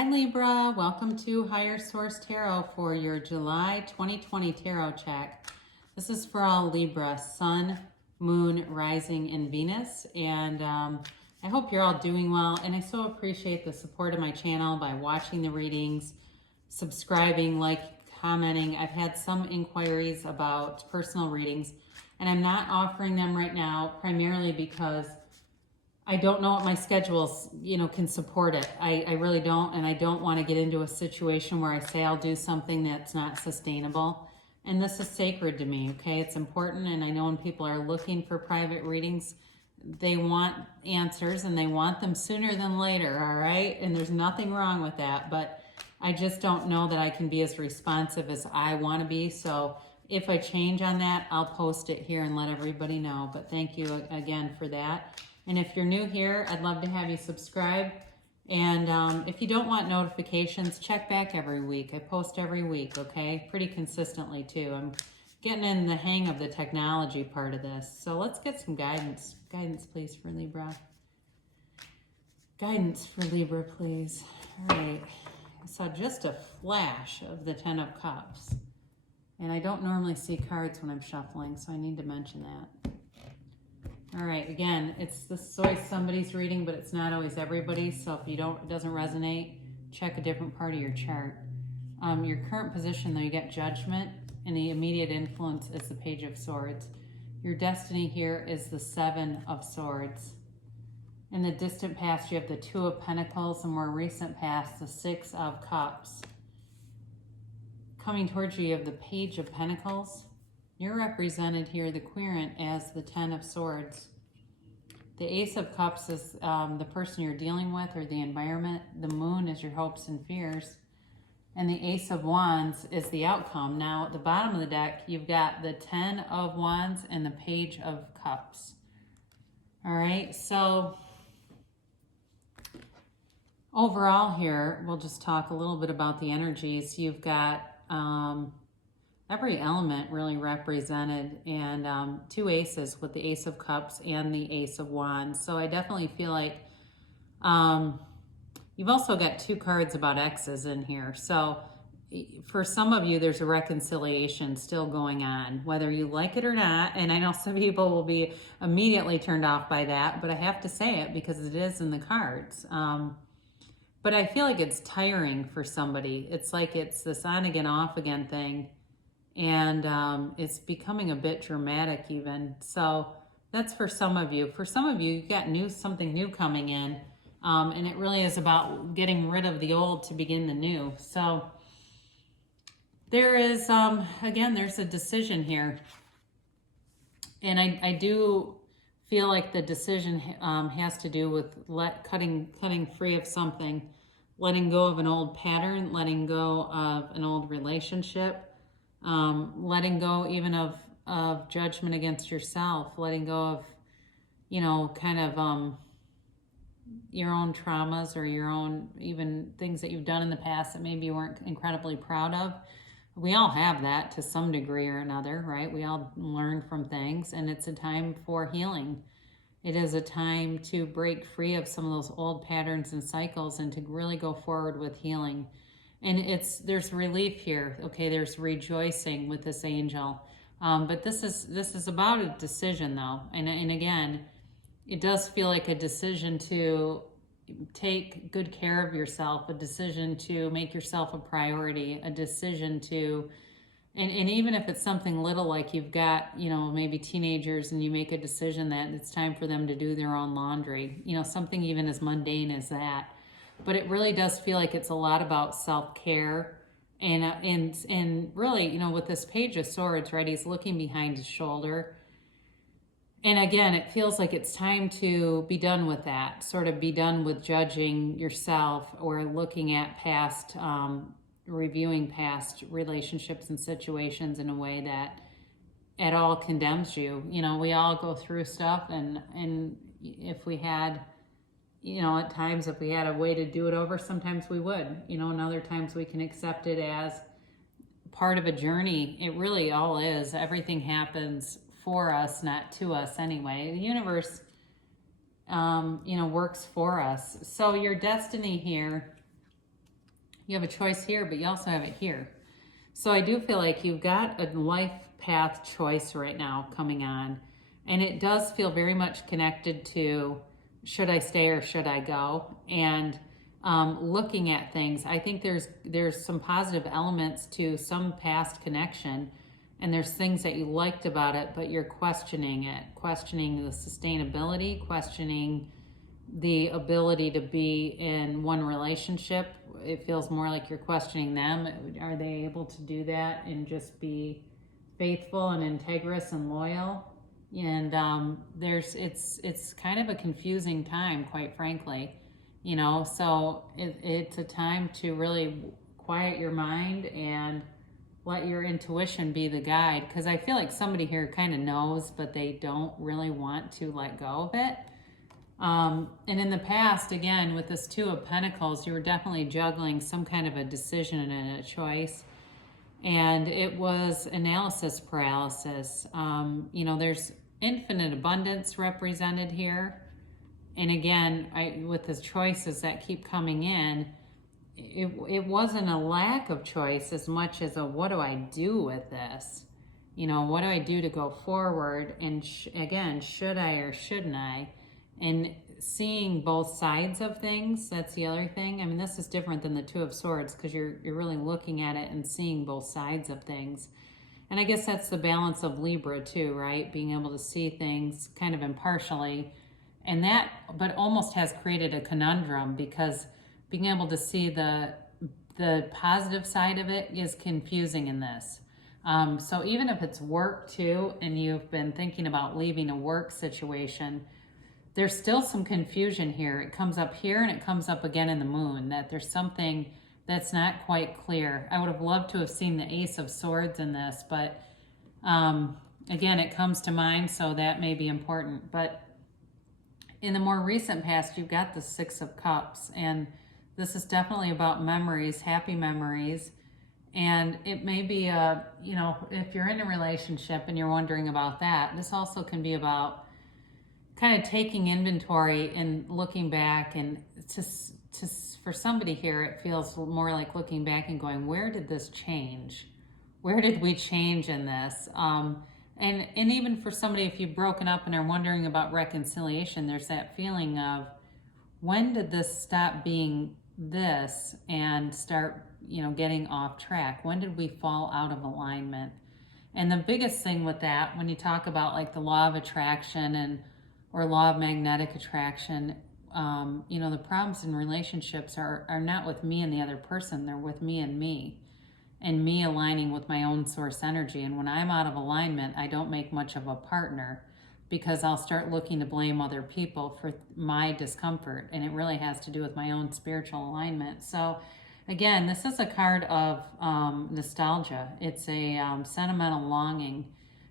Hi Libra, welcome to Higher Source Tarot for your July 2020 tarot check. This is for all Libra, Sun, Moon, Rising, and Venus. And I hope you're all doing well. And I so appreciate the support of my channel by watching the readings, subscribing, commenting. I've had some inquiries about personal readings, and I'm not offering them right now primarily because I don't know what my schedules, can support it. I really don't, and I don't want to get into a situation where I say I'll do something that's not sustainable. And this is sacred to me, okay? It's important, and I know when people are looking for private readings, they want answers, and they want them sooner than later, all right? And there's nothing wrong with that, but I just don't know that I can be as responsive as I want to be. So if I change on that, I'll post it here and let everybody know. But thank you again for that. And if you're new here, I'd love to have you subscribe. And if you don't want notifications, check back every week. I post every week, okay? Pretty consistently too. I'm getting in the hang of the technology part of this. So let's get some guidance. Guidance, please, for Libra. Guidance for Libra, please. All right. I saw just a flash of the Ten of Cups. And I don't normally see cards when I'm shuffling, so I need to mention that. All right, again, this is always somebody's reading, but it's not always everybody's. So if it doesn't resonate, check a different part of your chart. Your current position, though, you get Judgment, and the immediate influence is the Page of Swords. Your destiny here is the Seven of Swords. In the distant past, you have the Two of Pentacles, and more recent past, the Six of Cups. Coming towards you, you have the Page of Pentacles. You're represented here, the querent, as the Ten of Swords. The Ace of Cups is the person you're dealing with or the environment. The Moon is your hopes and fears. And the Ace of Wands is the outcome. Now, at the bottom of the deck, you've got the Ten of Wands and the Page of Cups. All right, so overall here, we'll just talk a little bit about the energies. You've got every element really represented, and two aces with the Ace of Cups and the Ace of Wands. So I definitely feel like you've also got two cards about exes in here. So for some of you, there's a reconciliation still going on, whether you like it or not. And I know some people will be immediately turned off by that, but I have to say it because it is in the cards. But I feel like it's tiring for somebody. It's like it's this on again, off again thing. And it's becoming a bit dramatic even. So that's for some of you. For some of you, you've got something new coming in. And it really is about getting rid of the old to begin the new. So there is, again, there's a decision here. And I do feel like the decision has to do with cutting free of something, letting go of an old pattern, letting go of an old relationship. Letting go even of judgment against yourself, letting go of, your own traumas or your own even things that you've done in the past that maybe you weren't incredibly proud of. We all have that to some degree or another, right? We all learn from things, and it's a time for healing. It is a time to break free of some of those old patterns and cycles and to really go forward with healing. And there's relief here, okay? There's rejoicing with this angel. But this is about a decision, though. And again, it does feel like a decision to take good care of yourself, a decision to make yourself a priority, a decision to, and even if it's something little like you've got, maybe teenagers and you make a decision that it's time for them to do their own laundry, something even as mundane as that. But it really does feel like it's a lot about self-care and really, with this Page of Swords, right, he's looking behind his shoulder. And again, it feels like it's time to be done with that, sort of be done with judging yourself or looking at past, reviewing past relationships and situations in a way that at all condemns you. We all go through stuff, and if we had, at times if we had a way to do it over, sometimes we would, and other times we can accept it as part of a journey. It really all is. Everything happens for us, not to us anyway. The universe, works for us. So your destiny here You have a choice here, but you also have it here. So I do feel like you've got a life path choice right now coming on. And it does feel very much connected to, should I stay or should I go? And looking at things, I think there's some positive elements to some past connection, and there's things that you liked about it, but you're questioning it, questioning the sustainability, questioning the ability to be in one relationship. It feels more like you're questioning them. Are they able to do that and just be faithful and integrous and loyal? And it's kind of a confusing time, quite frankly, you know. So it's a time to really quiet your mind and let your intuition be the guide, because I feel like somebody here kind of knows, but they don't really want to let go of it. And in the past, again, with this Two of Pentacles, you were definitely juggling some kind of a decision and a choice. And it was analysis paralysis. You know, there's infinite abundance represented here. And again, with the choices that keep coming in, it wasn't a lack of choice as much as a, what do I do with this? You know, what do I do to go forward? And again, should I or shouldn't I? And seeing both sides of things, that's the other thing. I mean, this is different than the Two of Swords, because you're really looking at it and seeing both sides of things. And I guess that's the balance of Libra too, right? Being able to see things kind of impartially. And that, but almost has created a conundrum, because being able to see the positive side of it is confusing in this. So even if it's work too, and you've been thinking about leaving a work situation, there's still some confusion here. It comes up here and it comes up again in the Moon, that there's something that's not quite clear. I would have loved to have seen the Ace of Swords in this, but again, it comes to mind, so that may be important. But in the more recent past, you've got the Six of Cups, and this is definitely about memories, happy memories. And it may be, you know, if you're in a relationship and you're wondering about that, this also can be about kind of taking inventory and looking back. And for somebody here, it feels more like looking back and going, where did this change? Where did we change in this? And even for somebody, if you've broken up and are wondering about reconciliation, there's that feeling of, when did this stop being this and start, you know, getting off track? When did we fall out of alignment? And the biggest thing with that, when you talk about like the law of attraction or law of magnetic attraction, you know, the problems in relationships are not with me and the other person, they're with me and me aligning with my own source energy. And when I'm out of alignment, I don't make much of a partner, because I'll start looking to blame other people for my discomfort. And it really has to do with my own spiritual alignment. So again, this is a card of nostalgia. It's a sentimental longing.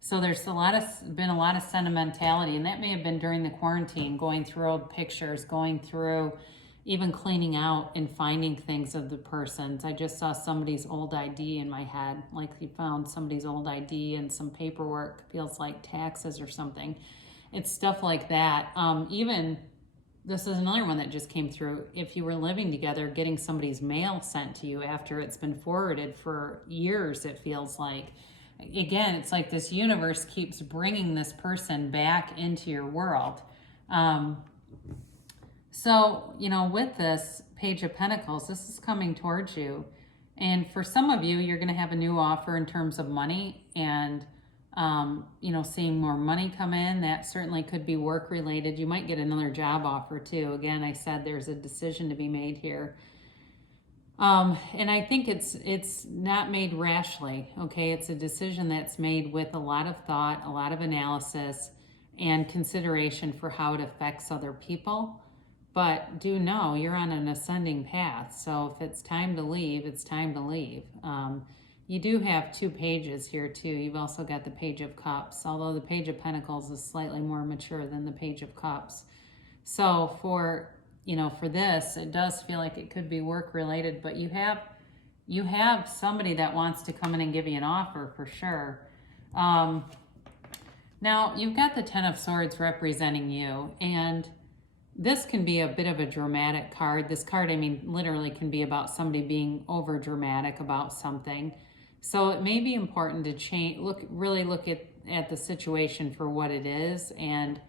So there's been a lot of sentimentality, and that may have been during the quarantine, going through old pictures, going through even cleaning out and finding things of the persons. I just saw somebody's old ID in my head, like he found somebody's old ID and some paperwork, feels like taxes or something. It's stuff like that. Even, this is another one that just came through. If you were living together, getting somebody's mail sent to you after it's been forwarded for years, it feels like. Again, it's like this universe keeps bringing this person back into your world. So, you know, with this Page of Pentacles, this is coming towards you. And for some of you, you're going to have a new offer in terms of money and, you know, seeing more money come in. That certainly could be work related. You might get another job offer too. Again, I said there's a decision to be made here. And I think it's not made rashly, okay? It's a decision that's made with a lot of thought, a lot of analysis, and consideration for how it affects other people. But do know you're on an ascending path. So if it's time to leave, it's time to leave. You do have two pages here too. You've also got the Page of Cups, although the Page of Pentacles is slightly more mature than the Page of Cups. So for this, it does feel like it could be work related, but you have somebody that wants to come in and give you an offer for sure. Now you've got the Ten of Swords representing you, and this can be a bit of a dramatic card. This card, I mean, literally can be about somebody being over dramatic about something. So it may be important to really look at the situation for what it is, and,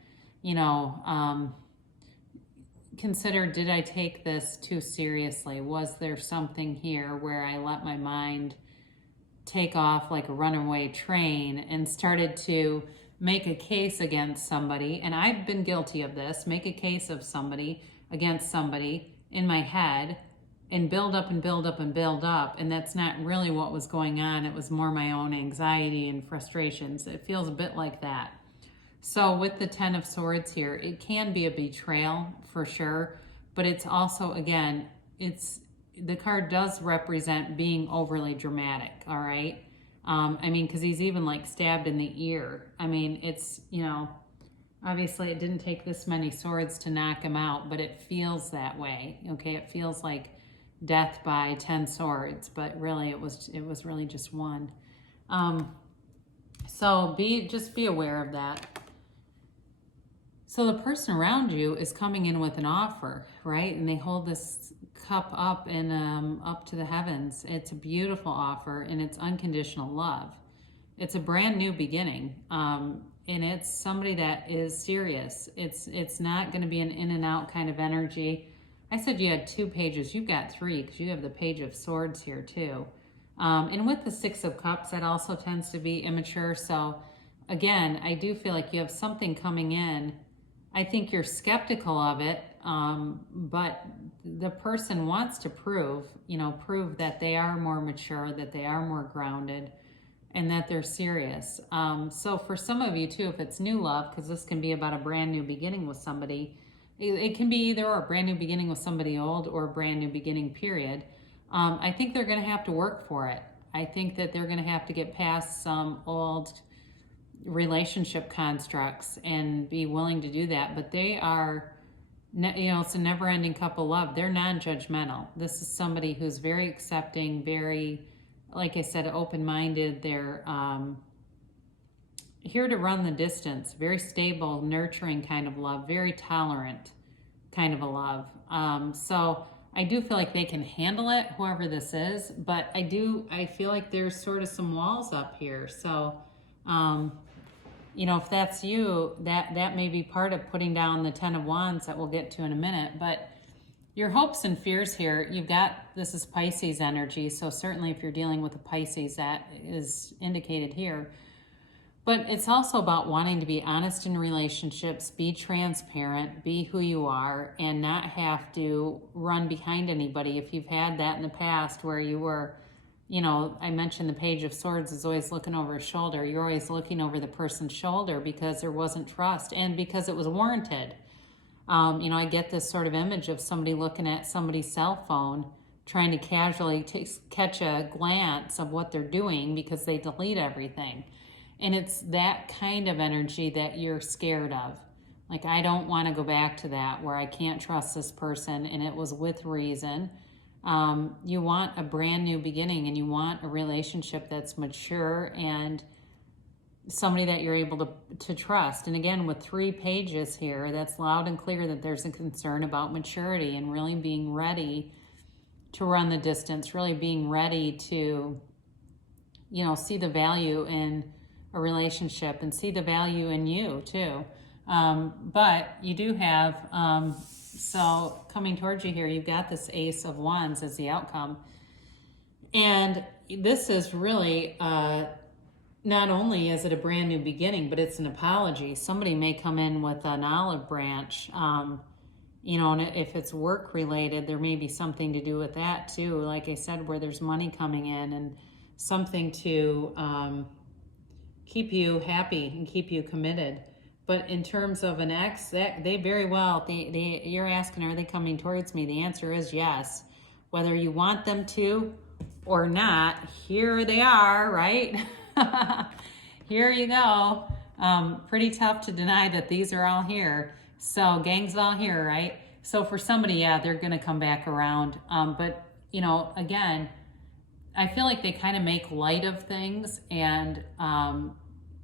consider, did I take this too seriously? Was there something here where I let my mind take off like a runaway train and started to make a case against somebody? And I've been guilty of this, make a case of somebody against somebody in my head and build up and build up and build up. And that's not really what was going on. It was more my own anxiety and frustrations. It feels a bit like that. So with the Ten of Swords here, it can be a betrayal for sure, but it's also, again, the card does represent being overly dramatic, all right? I mean, because he's even like stabbed in the ear. I mean, it's, obviously it didn't take this many swords to knock him out, but it feels that way, okay? It feels like death by 10 swords, but really it was really just one. So just be aware of that. So the person around you is coming in with an offer, right? And they hold this cup up and up to the heavens. It's a beautiful offer, and it's unconditional love. It's a brand new beginning, and it's somebody that is serious. It's not going to be an in and out kind of energy. I said you had 2 pages. You've got 3 because you have the Page of Swords here too. And with the Six of Cups, that also tends to be immature. So again, I do feel like you have something coming in. I think you're skeptical of it, but the person wants to prove that they are more mature, that they are more grounded, and that they're serious. So for some of you too, if it's new love, because this can be about a brand new beginning with somebody, it can be either or, a brand new beginning with somebody old or a brand new beginning period. I think they're going to have to work for it. I think that they're going to have to get past some old relationship constructs and be willing to do that. But they are, it's a never-ending cup of love. They're non-judgmental. This is somebody who's very accepting, very, like I said, open-minded. They're here to run the distance. Very stable, nurturing kind of love. Very tolerant kind of a love. So I do feel like they can handle it, whoever this is. But I feel like there's sort of some walls up here. So if that's you, that may be part of putting down the Ten of Wands that we'll get to in a minute. But your hopes and fears here, this is Pisces energy. So certainly if you're dealing with a Pisces, that is indicated here. But it's also about wanting to be honest in relationships, be transparent, be who you are, and not have to run behind anybody. If you've had that in the past where you were, I mentioned the Page of Swords is always looking over his shoulder. You're always looking over the person's shoulder because there wasn't trust and because it was warranted. I get this sort of image of somebody looking at somebody's cell phone, trying to casually catch a glance of what they're doing because they delete everything. And it's that kind of energy that you're scared of. Like, I don't want to go back to that where I can't trust this person and it was with reason. You want a brand new beginning, and you want a relationship that's mature and somebody that you're able to trust. And again, with 3 pages here, that's loud and clear that there's a concern about maturity and really being ready to run the distance, really being ready to, see the value in a relationship and see the value in you too. But you do have, so coming towards you here, you've got this Ace of Wands as the outcome. And this is really, not only is it a brand new beginning, but it's an apology. Somebody may come in with an olive branch, and if it's work related, there may be something to do with that too. Like I said, where there's money coming in and something to keep you happy and keep you committed. But in terms of an ex, they very well, you're asking, are they coming towards me? The answer is yes. Whether you want them to or not, here they are, right? Here you go. Pretty tough to deny that these are all here. So gang's all here, right? So for somebody, yeah, they're going to come back around. But, again, I feel like they kind of make light of things, and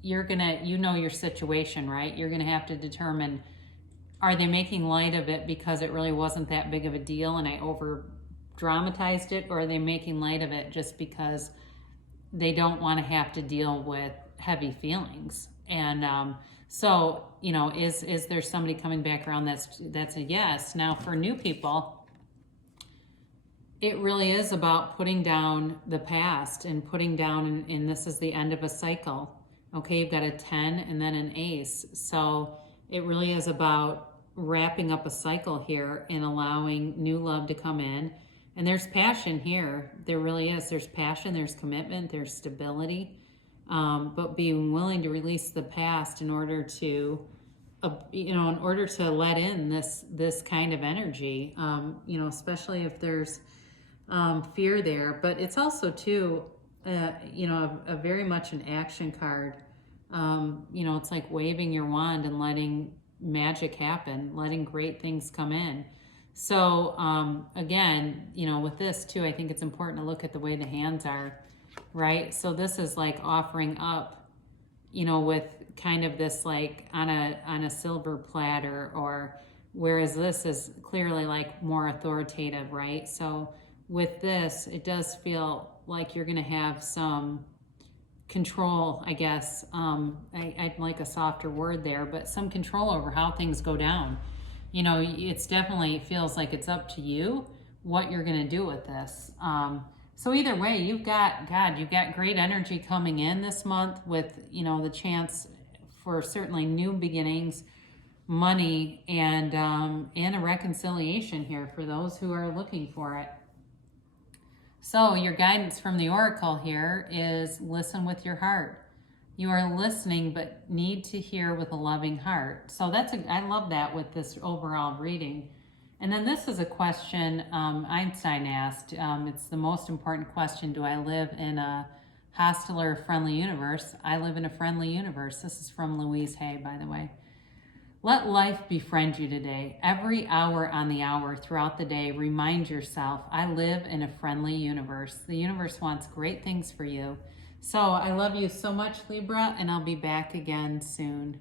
you're going to, your situation, right? You're going to have to determine, are they making light of it because it really wasn't that big of a deal and I over dramatized it, or are they making light of it just because they don't want to have to deal with heavy feelings? And so, you know, is there somebody coming back around that's a yes? Now, for new people, it really is about putting down the past and putting down, and this is the end of a cycle. Okay, you've got a 10 and then an ace. So it really is about wrapping up a cycle here and allowing new love to come in. And there's passion here. There really is. There's passion, there's commitment, there's stability. But being willing to release the past in order to, in order to let in this kind of energy, especially if there's fear there. But it's also too, a very much an action card. It's like waving your wand and letting magic happen, letting great things come in. So again, with this too, I think it's important to look at the way the hands are, right? So this is like offering up, with kind of this like on a silver platter, or whereas this is clearly like more authoritative, right? So with this, it does feel like you're going to have some control, I guess. I'd like a softer word there, but some control over how things go down. It's definitely feels like it's up to you what you're going to do with this. So either way, you've got great energy coming in this month with, the chance for certainly new beginnings, money, and a reconciliation here for those who are looking for it. So your guidance from the Oracle here is listen with your heart. You are listening, but need to hear with a loving heart. So I love that with this overall reading. And then this is a question Einstein asked. It's the most important question. Do I live in a hostile or friendly universe? I live in a friendly universe. This is from Louise Hay, by the way. Let life befriend you today. Every hour on the hour throughout the day, remind yourself, I live in a friendly universe. The universe wants great things for you. So I love you so much, Libra, and I'll be back again soon.